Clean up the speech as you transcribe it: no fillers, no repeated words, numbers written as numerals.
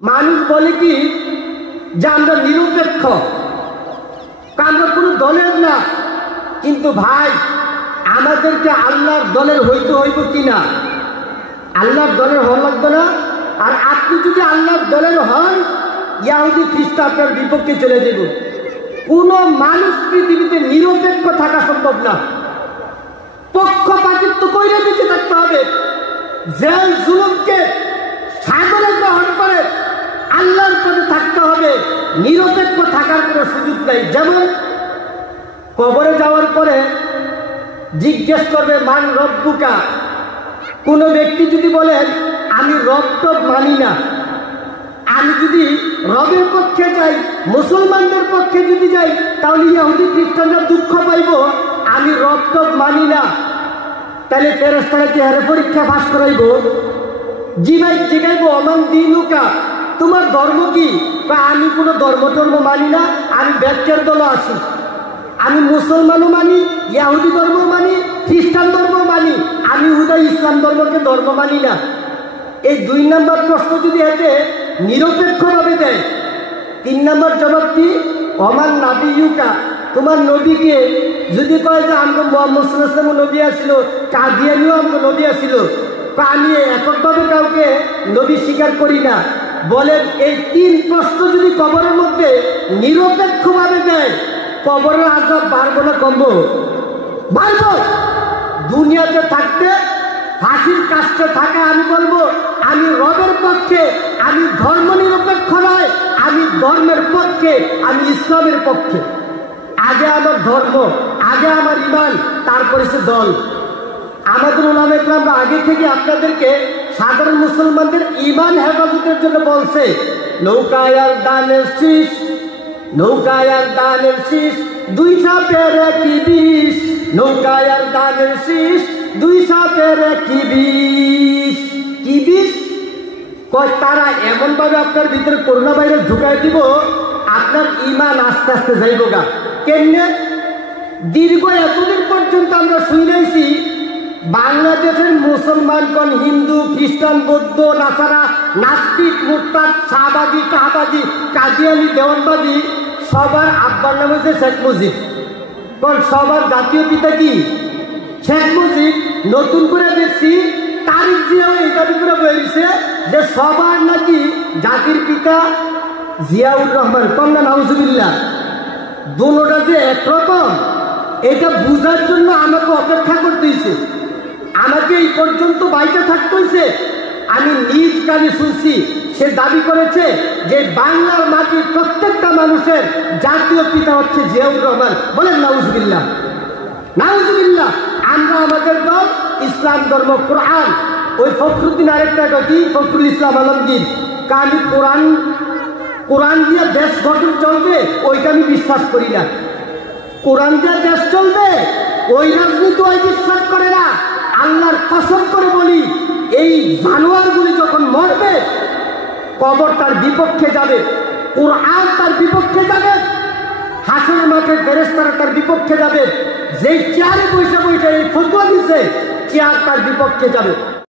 মানুষ বলে কি যে আমরা নিরপেক্ষ, আমরা কোনো দলের না। কিন্তু ভাই, আমাদেরকে আল্লাহর দলের হইতে হইব কিনা? আল্লাহর দলের হওয়া লাগবে না? আর আপনি যদি আল্লাহর দলের হন, ইহুদি খ্রিস্ট আপনার বিপক্ষে চলে যাব। কোনো মানুষ পৃথিবীতে নিরপেক্ষ থাকা সম্ভব না। পক্ষপাতিত্ব কইরে বেঁচে থাকতে হবে। জেল জুলুমকে সাগরে গ্রহণ করে আল্লাহর পথে থাকতে হবে। নিরপেক্ষ থাকার কোনো সুযোগ নাই। যেমন কবরে যাওয়ার পরে জিজ্ঞেস করবে মান রব্বুকা। কোন ব্যক্তি যদি বলেন আমি রব টব মানি না, আমি যদি রবের পক্ষে যাই, মুসলমানদের পক্ষে যদি যাই, তাহলে ইহুদি খ্রিস্টানরা দুঃখ পাইব আমি রব টব মানি না। তাহলে ফেরেশতারা কি হারে পরীক্ষা পাস করাইব? জিগাইব অমান দিনুকা, তোমার ধর্ম কি? আমি কোনো ধর্ম মানি না, আমি ব্যক্তির দল আছি। আমি মুসলমানও মানি, ইহুদি ধর্ম মানি, খ্রিস্টান ধর্ম মানি, আমি হুদা ইসলাম ধর্মকে ধর্ম মানি না। এই 2 নম্বর প্রশ্ন যদি এতে নিরপেক্ষভাবে দেয়, 3 নম্বর জবাব কি? অমান নাবিয়ুকা, তোমার নবীকে যদি কয় যে আমরা মুহাম্মদ সাল্লাল্লাহু আলাইহি ওয়াসাল্লাম নবী আসছিল, কাদিয়ানিও আমরা নবী আসছিল, আমি এককভাবে কাউকে নবী স্বীকার করি না। বলেন এই 3 প্রশ্ন যদি কবরের মধ্যে নিরপেক্ষভাবে দেয়, কবরের আযাব বাড়বে না কমবো? বাড়বো। দুনিয়াতে থাকতে ফাঁসির কাছে থাকা আমি বলবো আমি রবের পক্ষে, আমি ধর্ম নিরপেক্ষ নয়, আমি ধর্মের পক্ষে, আমি ইসলামের পক্ষে। আগে আমার ধর্ম, আগে আমার ঈমান, তারপরে সে দল। আমাদের উলামায়ে কেরাম আগে থেকে আপনাদেরকে সাধারণ মুসলমানদের ঈমান হেফাজতের জন্য বলছে নৌকায় আর দানের শীষ, নৌকায় আর দানের শীষ 2 সাপের কি বিষ, নৌকায় আর দানের শীষ 2 সাপের কি বিষ। কি বিষ? কয় তারা এমন ভাবে আপনার ভিতরে করোনা ভাইরাস ঢুকাই দিব, আপনার ঈমান আস্তে আস্তে যাইব গা। কেমনে? দীর্ঘ এতদিন পর্যন্ত আমরা শুনেছি বাংলাদেশের মুসলমানগণ হিন্দু, খ্রিস্টান, বৌদ্ধ, নাসারা, নাস্তিক, মুরতাদ, শাহবাদী, কাহাবাদী, কাদিয়ানি, দেওয়ানবাদী সবার আব্বার নাম হচ্ছে শেখ মুজিব। কারণ সবার জাতীয় পিতা কি? শেখ মুজিব। নতুন করে দেখছি তারিখ জিয়াও এই দাবি করে বলেছে যে সবার নাকি জাতির পিতা জিয়াউর রহমান। কন্যা নাউজুবিল্লাহ। দুটোটা যে একরকম, এটা বুঝার জন্য আমাকে অপেক্ষা করতেছে, আমাকে এই পর্যন্ত বাইরে থাকতে হয়েছে। আমি নিজ কানে শুনছি সে দাবি করেছে যে বাংলার মাটির প্রত্যেকটা মানুষের জাতীয় পিতা হচ্ছে জিয়াউর রহমান। বলেন নাউজুবিল্লাহ, নাউজুবিল্লাহ। আমরা আমাদের দল ইসলাম ধর্ম, কোরআন। ওই ফখরুদ্দিন আরেকটা কি ফখরুল ইসলাম আলমগীর, আমি কোরআন দিয়ে দেশ গঠন চলবে ওইটা আমি বিশ্বাস করি না। কোরআন দিয়ে দেশ চলবে ওই রাজনীতি ওই বিশ্বাস করে না। আল্লাহর কসম করে বলি, এই জানোয়ারগুলি যখন মরবে কবর তার বিপক্ষে যাবে, কোরআন তার বিপক্ষে যাবে, হাসরের মাঠে ফেরেশতারা তার বিপক্ষে যাবে। যেই চেয়ারে বসে এই ফতোয়া দিচ্ছে চেয়ার তার বিপক্ষে যাবে।